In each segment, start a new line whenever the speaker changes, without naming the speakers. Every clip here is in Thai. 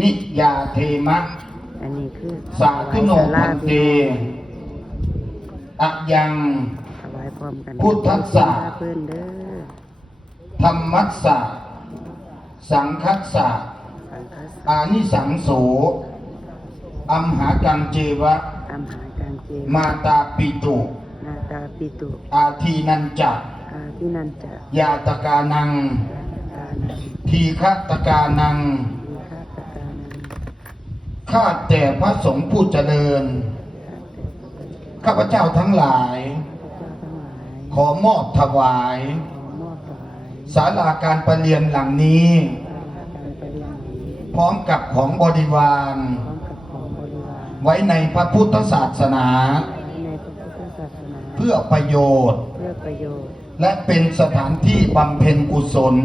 นิยาเทมะ
อันนี้คือ
สาธุโนพันเตอะยัง
ถวายพร้อมกัน
พุทธัสสะ
เพื่อนเด้อ
ธรรมัสสะสังคัสสะ
สังฆส
อานิสังโสอัมหากังเจวะ
อัมหาการเจ
มาตาปิตุ
นาตาปิตุ
อาทีนันจัก
อาทินันจะ
ยาตกานัง
กานัง
ทีฆตกานัง
มีฆาตกานัง
ข้าแต่พระสงฆ์ผู้เจริญ ข้าพเจ้าทั้งหลายขอมอบถวาย
ขอมอบถวาย
ศาลาการประเรียนหลังนี้ พร้อมกับของบริวาร ไว้ในพระพุทธศาสนา เพื่อประโยชน์ และเป็นสถานที่บำเพ็ญกุศล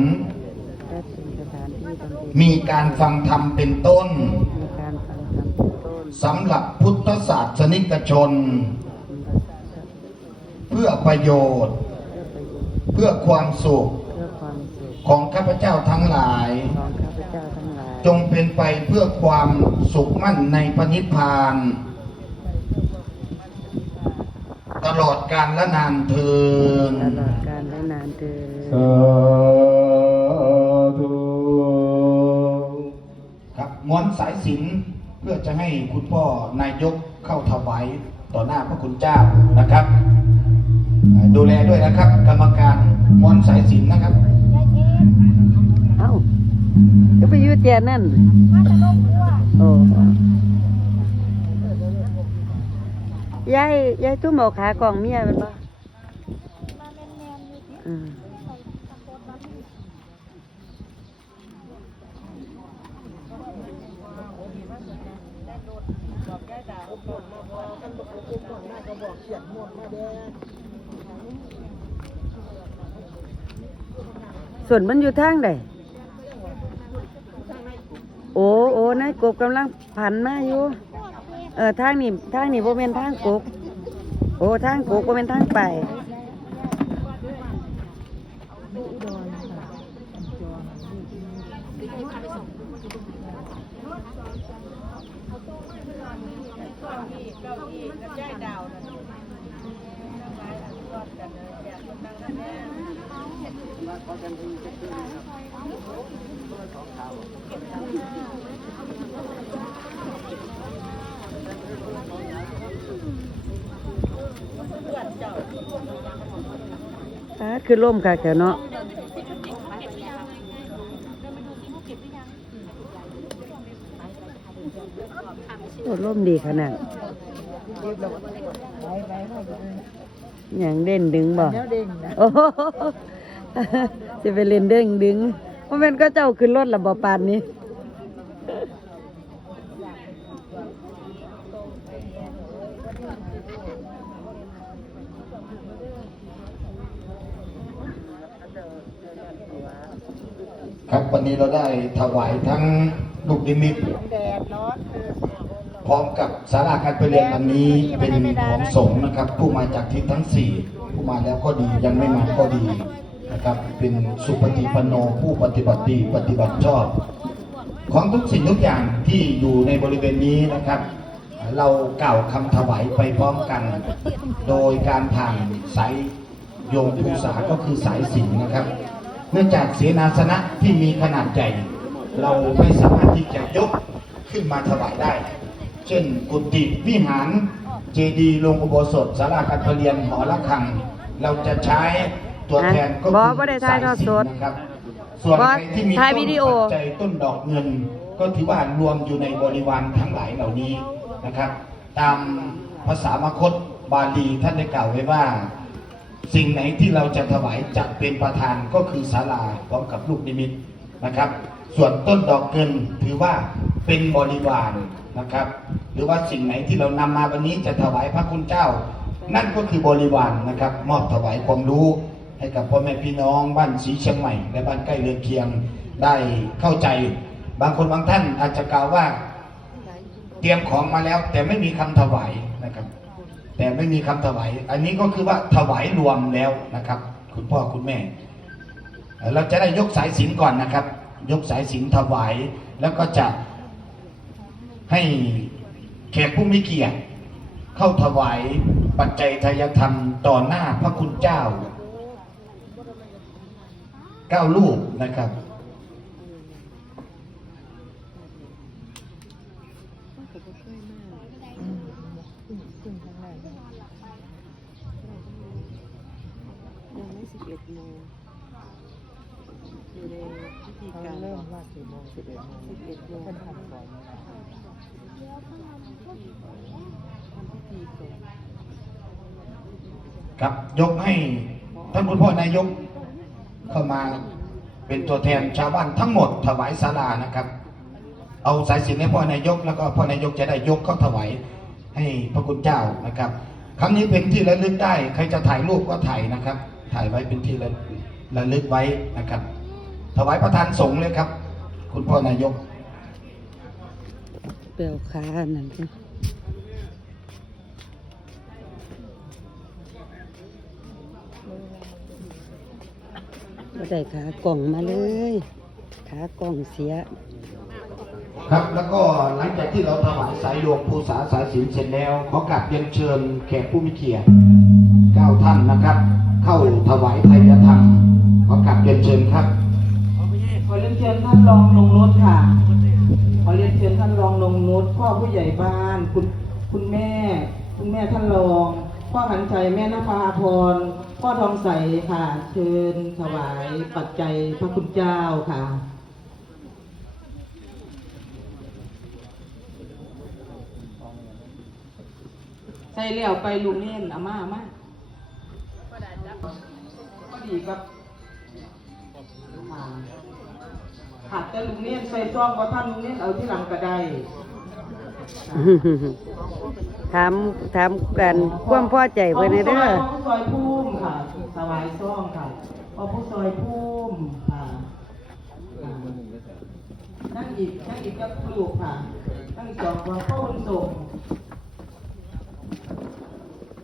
มีการฟังธรรมเป็นต้น สำหรับพุทธศาสนิกชน เพื่อประโยชน์
เพื่อประโยชน์
เพื่อความสุข
เพื่อความสุข
ของข้าพเจ้าทั้งหลาย
ของข้าพเจ้าทั้งหลาย
จงเป็นไปเพื่อความสุขมั่นในพระนิพพาน ตลอดการละนานเทิน
ตลอดกาลและนานเถิด
สาธุ
ครับม้วนสายสิญจนเพื่อจะให้คุณพ่อนายกเข้าถวายต่อหน้าพระคุณเจ้านะครับ ดูแลด้วยนะครับ กรรมการม้วนสายสินนะครับ
เอ้าก็ไปยืดเตียนนั่นโอ้ยายยายตุ้มเอาขากล่องเมียมันปะอืม ส่วนมันอยู่ทางใดโอ้โอ้นายกบกำลังผันมาอยู่ เออทางนี้ทางนี้บ่เป็นทางกบ โอ้ทางกบบ่เป็นทางไปตาด คือล่มค่ะแกเนาะโอ้ล่มดีขนาด อย่างเด่นดึงบ่โอ้โหจะไปเล่นเด้งดึงเพราะมันก็เจ้าขึ้นรถละบ่ปานนี้
ครับวันนี้เราได้ถวายทั้งลูกดิมิต พร้อมกับสาราการประเรียนอันนี้เป็นของสงฆ์นะครับ ผู้มาจากทิศทั้งสี่ผู้มาแล้วก็ดียังไม่มาก็ดีนะครับเป็นสุปฏิปโนผู้ปฏิบัติดีปฏิบัติชอบ ของทุกสิ่งทุกอย่างที่อยู่ในบริเวณนี้นะครับ เรากล่าวคำถวายไปพร้อมกัน โดยการผ่านสายโยงภูษาก็คือสายสิญจนนะครับ เนื่องจากเสนาสนะที่มีขนาดใหญ่ เราไม่สามารถที่จะยกขึ้นมาถวายได้ เช่น กุฏิวิหาร เจดีย์โรงอุโบสถศาลาการประเรียนหอระฆัง เราจะใช้ตัวแทนก็
บ
คือ
บ่ได้ถ่ายทอดสด
สายสิญจนนะครับ ส่วน
บอ
ใค
ส
รที่มี
ถ่าย
ต้น
วิดีโอ
ปัจจัยต้นดอกเงิน ก็ถือว่ารวมอยู่ในบริวารทั้งหลายเหล่านี้นะครับ ตามภาษามคตบาลีท่านได้กล่าวไว้ว่า สิ่งไหนที่เราจะถวายจะเป็นประธานก็คือศาลาพร้อมกับลูกนิมิตนะครับ ส่วนต้นดอกเงินถือว่าเป็นบริวาร นะครับ หรือว่าสิ่งไหนที่เรานำมาวันนี้จะถวายพระคุณเจ้า นั่นก็คือบริวารนะครับ มอบถวายความรู้ให้กับพ่อแม่พี่น้องบ้านสีเชียงใหม่และบ้านใกล้เรือนเคียงได้เข้าใจ บางคนบางท่านอาจจะกล่าวว่าเตรียมของมาแล้ว แต่ไม่มีคำถวายนะครับ แต่ไม่มีคำถวาย อันนี้ก็คือว่าถวายรวมแล้วนะครับ คุณพ่อคุณแม่ เราจะได้ยกสายสิญจนก่อนนะครับ ยกสายสิญจนถวายแล้วก็จะ ให้แขกผู้มีเกียรติเข้าถวายปัจจัยทายธรรมต่อหน้าพระคุณเจ้าเก้าลูกนะครับ
ยังไม่สิบเอ็ดโมงอยู่ในพิธีการ
เริ่มว่าสี่โมงสิบเอ็ดโมง
สิบเอ็ดโมง
ครับยกให้ท่านคุณพ่อนายกเข้ามาเป็นตัวแทนชาวบ้านทั้งหมดถวายศาลานะครับ เอาสายสินให้พ่อนายก แล้วก็พ่อนายกจะได้ยกเข้าถวายให้พระคุณเจ้านะครับ ครั้งนี้เป็นที่ระลึกได้ ใครจะถ่ายรูปก็ถ่ายนะครับ ถ่ายไว้เป็นที่ระระลึกไว้นะครับ ถวายประธานสงฆ์เลยครับ คุณพ่อนายก
เปลวค้านั่นจ้ะก็ได้ขากล่องมาเลย ขากล่องเสีย
ครับแล้วก็หลังจากที่เราถวายสายโยกภูษาสายสิญจนเสร็จแล้ว ขอกราบเรียนเชิญแขกผู้มีเกียรติเก้าท่านนะครับ เข้าถวายไทยธรรม ขอกราบเรียนเชิญครับ
ขอเรียนเชิญท่านรองลงรถค่ะ ขอเรียนเชิญท่านรองลงรถพ่อผู้ใหญ่บ้าน คุณคุณแม่ คุณแม่ท่านรอง พ่อขันใจแม่นภาพร พ่อทองใสค่ะ เชิญถวายปัจจัยพระคุณเจ้าค่ะใส่เหลี่ยวไปลุงเล่นอาม่ามาก็ดีครับ ค่ะขาดแต่ลุงเล่นใส่ซองว่าท่านลุงเล่นเอาที่หลังก็ได้
ถามถามกันความพอใจเพิ่นเด้อ
พ่อผู้ซอยพุ่มค่ะสวายซ่องค่ะพ่อผู้ซอยพุ่มค่ะอ่านั่งอีกนั่งอีกกับลูกค่ะนั่งอีกสองคนพ่อคุณส่ง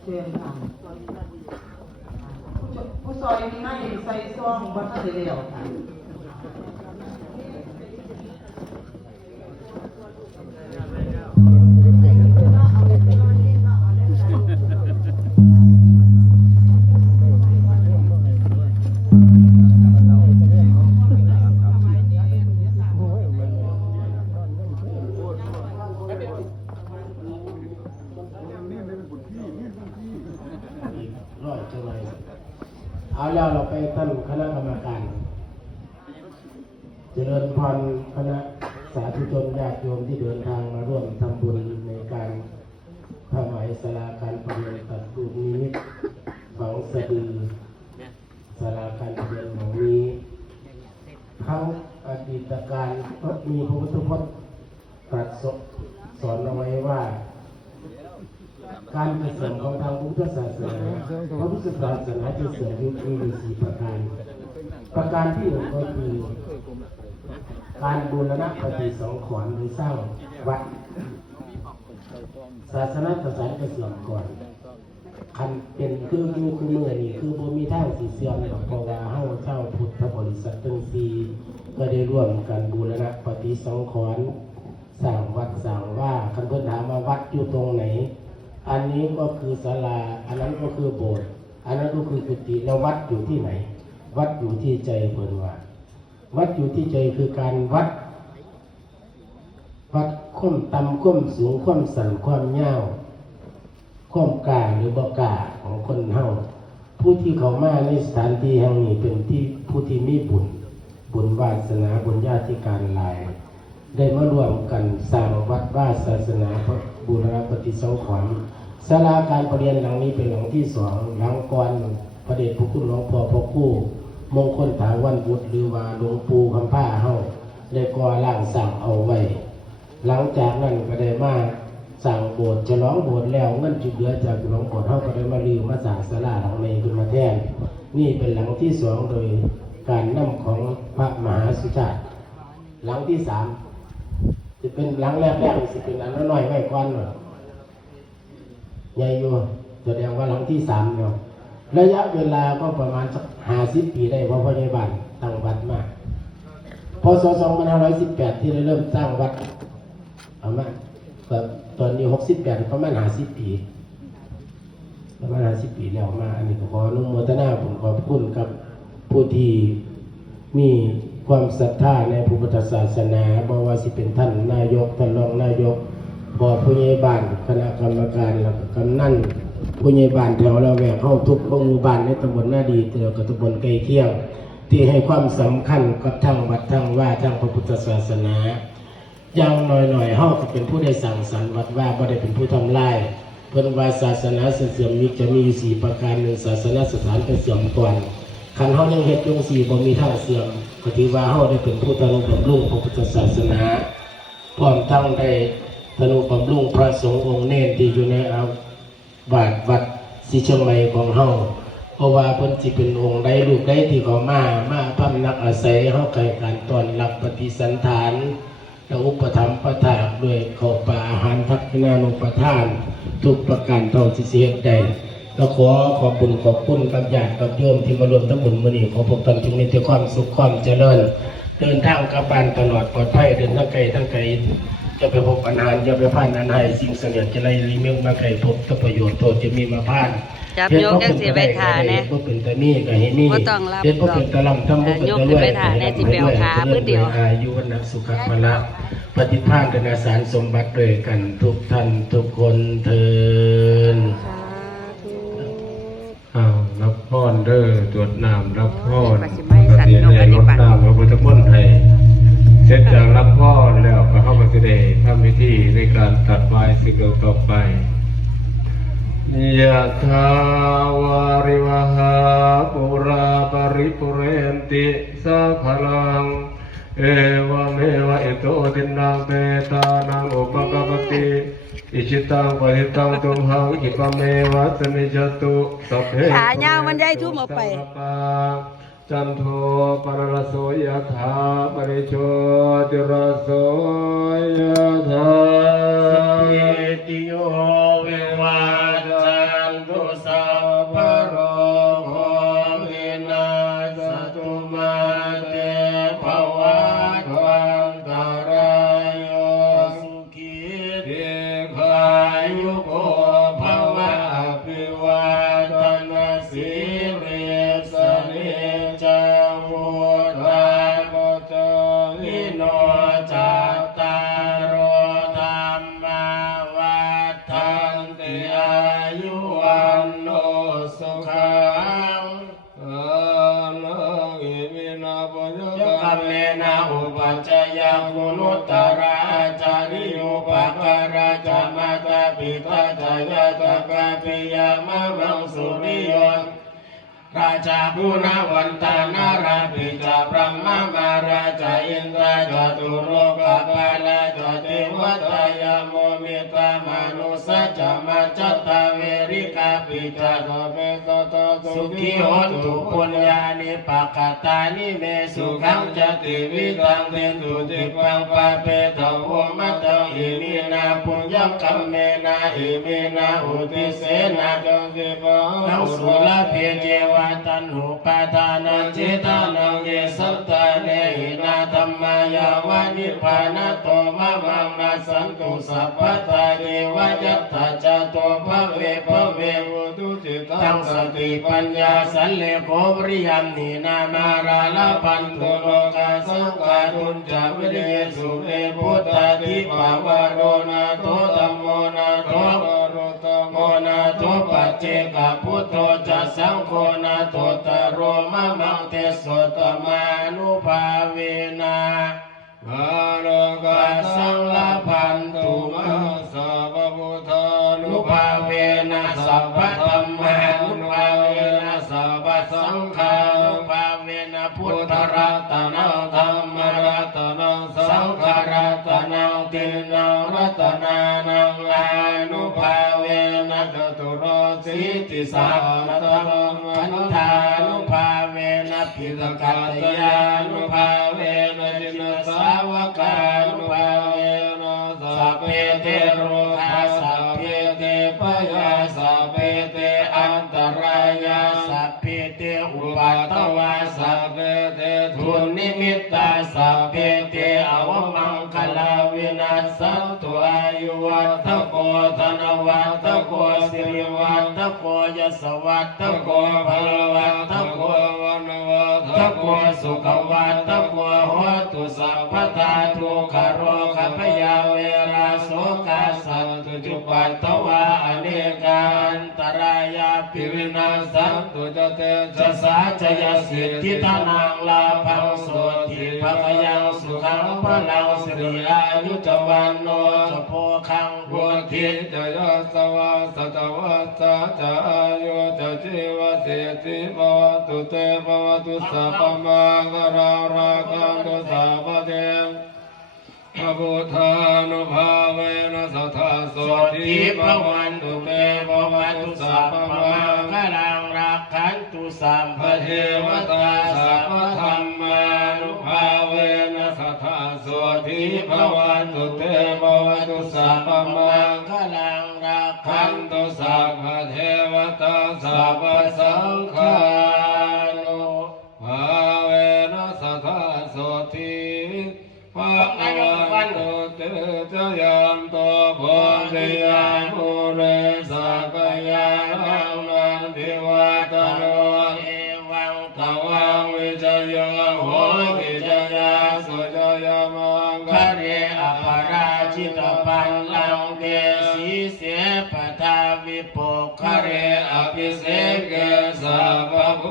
เชิญค่ะผู้ผู้ซอยไม่ใส่ซ่องวัดท่าเดียวค่ะ
Amen. สะดือสลาการเรียนของนี้ทั้งอดีตการก็มีพระพุทธพจน์ตรัสสอนเอาไว้ว่า การเสริมของทางพุทธศาสนาพระพุทธศาสนาจะเสริมมีอยู่สี่ประการ ประการที่หนึ่งก็คือการบูรณะปฏิสังขรณ์หรือสร้างวัด ศาสนาศาสนาจะเสื่อมก่อน คันเป็นคืออยู่คือเมื่อนี่คือบ่มีทางสิเสื่อมหรอกเพราะว่าเฮาเจ้าพุทธบริษัททั้งสี่ก็ได้ร่วมกันบูรณะปฏิสังขรณ์สร้างวัดสร้างว่าคันเพิ่นถามว่าวัดอยู่ตรงไหน อันนี้ก็คือศาลา อันนั้นก็คือโบสถ์อันนั้นก็คือกุฏิแล้ววัดอยู่ที่ไหน วัดอยู่ที่ใจเพิ่นว่าวัดอยู่ที่ใจคือการวัด วัดข้มต่ำข้มสูงข้มสันความยาว ข้มกล้าหรือบ่กล้าของคนเฮาผู้ที่เขามาในสถานที่แห่งนี้เป็นที่ผู้ที่มีบุญบุญวาสนาบุญญาธิการหลาย ได้มารวมกันสร้างวัดว่าศาสนาพระบูรณปฏิสังขรณ์ศาลาการประเรียนหลังนี้เป็นหลังที่สองหลังก่อนพระเดชพระคุณหลวงพ่อพระคู่ มงคลถาวันบุตรหรือว่าหลวงปู่คำผ้าเฮาได้ก่อร่างสร้างเอาไว้ หลังจากนั้นก็ได้มา สั่งโบสถ์ฉลองโบสถ์แล้วเงินจุดเหลือจากหลวงพ่อเฮาก็ได้มาลือมาสร้างศาลาหลังใหม่ขึ้นมาแทนนี่เป็นหลังที่สองโดยการนำของพระมหาสุชาติ หลังที่สามจะเป็นหลังแรกแรกๆสิเป็นอันน้อยไว้ก่อนหน่อใหญ่อยู่แสดงว่าหลังที่สามเนาะระยะเวลาก็ประมาณสักห้าสิบปีได้เพราะพยาบาลตั้งวัดมาพศ2518 ที่ได้เริ่มสร้างวัดเอามา ตอนนี้หกสิบแปดประมาณหาสิบปีประมาณหาสิบปีแล้วมา อันนี้ก็ขออนุโมทนาผมขอบคุณกับผู้ที่มีความศรัทธาในพุทธศาสนาบ่ว่าสิเป็นท่านนายกท่านรองนายกพอผู้ใหญ่บ้านคณะกรรมการแล้วก็กำนันผู้ใหญ่บ้านแถวละแวกเข้าทุกหมู่บ้านในตำบลหน้าดีแล้วก็ตำบลใกลเคียงที่ให้ความสำคัญกับทางวัดทางว่าทางพระพุทธศาสนา ย่างหน่อยๆเฮาก็เป็นผู้ได้สั่งสรรค์วัดว่าบ่ได้เป็นผู้ทำลายเพิ่นว่าศาสนาเสื่อมมีจะมีอยู่สี่ประการหนึ่งศาสนาสถานเป็นเสื่อมก่อนคันเฮายังเฮ็ดยู่สี่บ่มีทางเสื่อมก็ถือว่าเฮาได้เป็นผู้ตนุบำรุงพระพุทธศาสนาพร้อมทั้งได้ตนุบำรุงพระสงฆ์องค์เนรที่อยู่ในอาวาสวัดสิเชียของเฮาเพราะว่าเพิ่นสิเป็นองค์ใดลูกใดที่เขามามาพำนักอาศัยเฮาไกการต้อนรับปฏิสันฐาน และอุปถัมภ์ประทานด้วยข้าวปลาอาหารทักษิณานุปทาน ทุกประการเท่าที่เสียใดแล้วขอขอบคุณขอบคุณกับญาติกับโยมที่มารวมทั้งหมดมือนี้ขอพบกันจงมีแต่ความสุขความเจริญ เดินทางกลับบ้านตลอดปลอดภัยเดินทางไกลทั้งไกลจะไปพบปัญหาอย่าไปผ่านอันใดสิ่งเสนียดจะไล่ลิเมงมาไกลพบแต่ประโยชน์โทษจะมีมาผ่าน
จับโยกจังสิไปถ่าแน่
บ่เป็นตามีก็เห็นนี่
บ่ต้องรับ
เฮ็ดบ่เป็นตะลำทำบ่เป็น
โยก
ตะ
ขึ้
ร
น
วย
ไปถ่าแน่สิไปเอาขามื้อเดียว
อายุวันนะสุขภาละ ปฏิภาณกันสารสมบัติด้วยกันทุกท่านทุกคนเทิน
สาธุ
อ้าวรับพรเด้อตรวจน้ำรับพร
ปฏิบัติสัตว์นกอธิ
รถ
ปัน
ตามพระพุทธมนต์ไทยเสร็จจากรับพรแล้วก็เข้ามาสิได้ทำพิธีในการตัดไม้สิ่งต่อไปยะถาวาริวหาปุราปริปุเรนติสัพพลัง เอวเมวะอิโตตินังเปตานังอุปกปปติอิชิตังปฏิตังตุมหังอิปะเมวะสมิจตุสัพเพ
ขายาวมันได้ทุ่มออกไป
สัพพะจันโทปรรโสยถาปริโชติรโส
จาชาภูนาวันตานาราปิจาพระมมาราจาอินทราจตุโรกาปาลาจเทวตายาโมมิตามานุสัจจมจัตตาเวริกาปิจาโตเปโตโตสุขีโหตุปุญญานิปกตานิเมสุขังจติวิตังเตตุติปังปะเปตโวมัตตังอิมินาปุญญกัมเมนาอิมินาอุติเสนาจงสิปะนังสุลเพเจวาตันหุปาทานังเจตานังเยสัตตาเนหินาธรรมายาวานิพพานะโตมะมังนาสันตุสัพพะตาเดวะยัตถาจโตภะเวภะเววุตุจิตตังสติปัญญาสัลเลโกปริยัมนินามาราลาพันตุโลกาสังกาตุนจาวิริยสุเนพุทธาทิปาวาโรนาโตตัมโมนาโตโรตโมนาโตปัจเจกพุทโธจะสังโฆนาโตตโรมะมังเตสตมานุภาเวนามาโลกาสังลาพันตุมา สัพพะธรรมานุภาเวนะสัพพะสังฆานุภาเวนะพุทธรัตนังธรรมรัตนังสังฆรัตนังตินังรัตนานังลานุภาเวนะจตุโรสิติสัพพะธรรมันธานุภาเวนะพิสกัตยานุภาเวนะจินสาวกานุภาเวนะสัพเพเทโร วัต
โกธนวัตโกสิริวั ตโกยสวัตโกพลวัตโกวันวัตโกสุขวัตโกโหตุสัพพทาทุกขโรคพยาเวราโสกาสันตุจุปัตตวาอเนกาอันตรายาปิวินาสันตุจเตจะสาจยสิทธิธนังลาภังโสติภะยังสุขังพลังสิริอายุจวันโนจะโพคังบุติจะยสวาสจวัสสะจะอายุจะจีวติติภวตุเตภวตุสัพพมังกราราคันตุสัพพเทพระพุทธานุภาเวนะสัทธาโสติภวันตุเตภวันตุสัพพมังคลังรักขันตุสัมภเทวตาสัพพธรรมานุภาเวนะสัทธาโสติภวันตุเตภวันตุสัพพมังคลังรักขัน ตุสัพพเทวตาสัพพสังฆานุภาเวนะสัทธาโสติภะคะวันโตเตจยามโตโพธิยามุเร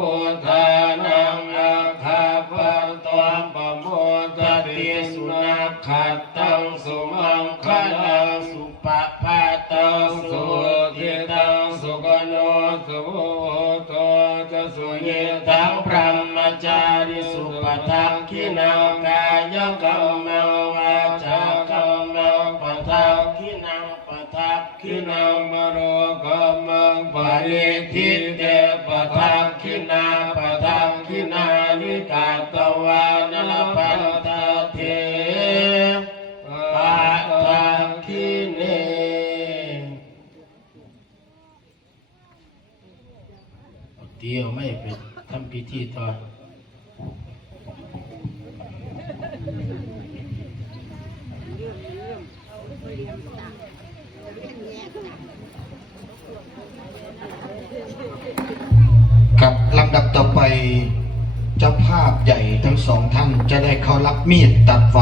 พพุทธานังอาคาปันตวมปโมทติสุนัขขัดตังสุมังคลังสุปะพาตังสุทิตังสุกโนสุโหโตจสุเยตังพรหมจาริสุปทังคินังกายกรรมัง โนกรรมังปริทิเตปทังขินาปทังขินานิกาตวานลปันตเทปทังขิเน
เดียวไม่ไปทำพิธีต่อ
ครับลำดับต่อไปเจ้าภาพใหญ่ทั้งสองท่านจะได้เข้ารับมีดตัดไหว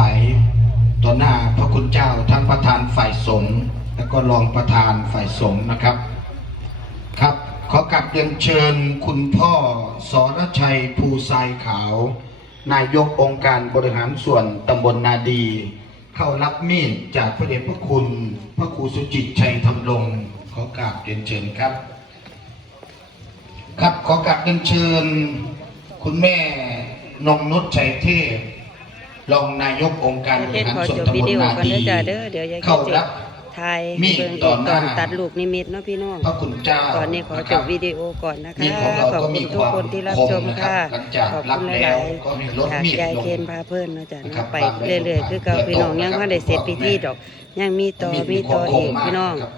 ต่อหน้าพระคุณเจ้าทั้งประธานฝ่ายสงฆ์และก็รองประธานฝ่ายสงฆ์นะครับ ครับ ขอกลับเรียนเชิญคุณพ่อสรชัยภูทรายขาว นายกองค์การบริหารส่วนตำบลนาดี เข้ารับมีดจากพระเดชพระคุณ พระครูสุจิตชัยธรรมรงค์ อกราบเรียนเชิญครับ ครับขอกราบเรียนเชิญ คุณแม่นงนุชชัยเทพรองนายกองค์การบ
เฮ็
ริ
ด
หาร
ขอ
ส่วน
จบ
ตำ
วิ
บล
ดีโอ
นา
ก่อน
ดี
เด้อจ้าเด้อเดี๋ยวยาย
เข้า
จะ
รับ
ถ่าย
มีด
เบิ่ง
ต่
อี
อกห
ต
น้า
อนตัดลูกนิมิตเนาะพี่น้อง
พระคุณเจ้า
ตอนนี้ขอ
นะ
จ
ครับ
บวิดีโอก่อนนะคะ
มีดของเรา
ขอบ
ก็
คุ
มี
ณทุ
ค
ก
วาม
คนที่รับ
คม
ชม
นะครับ
ค่ะ
หลังจาก
ขอบ
รับ
คุณห
แล้
ลา
วยก็ให้ลด
จาก
มีด
ยาย
ลง
เคนพาเพิ่นเนาะจ้ะ
นะครับ
เนาะไป
วางไว้
เรื่อยๆคือเก่า
บน
พี่น้อง
โต๊ะ
ยัง
นะครับ
บ่ได้เสร็จพิธี
บอกแม่
ดอก ยังมีต่อ
มีด
มีต่อ
มีความค
อี
ม
ก
มาก
พี่น้อง
ครับ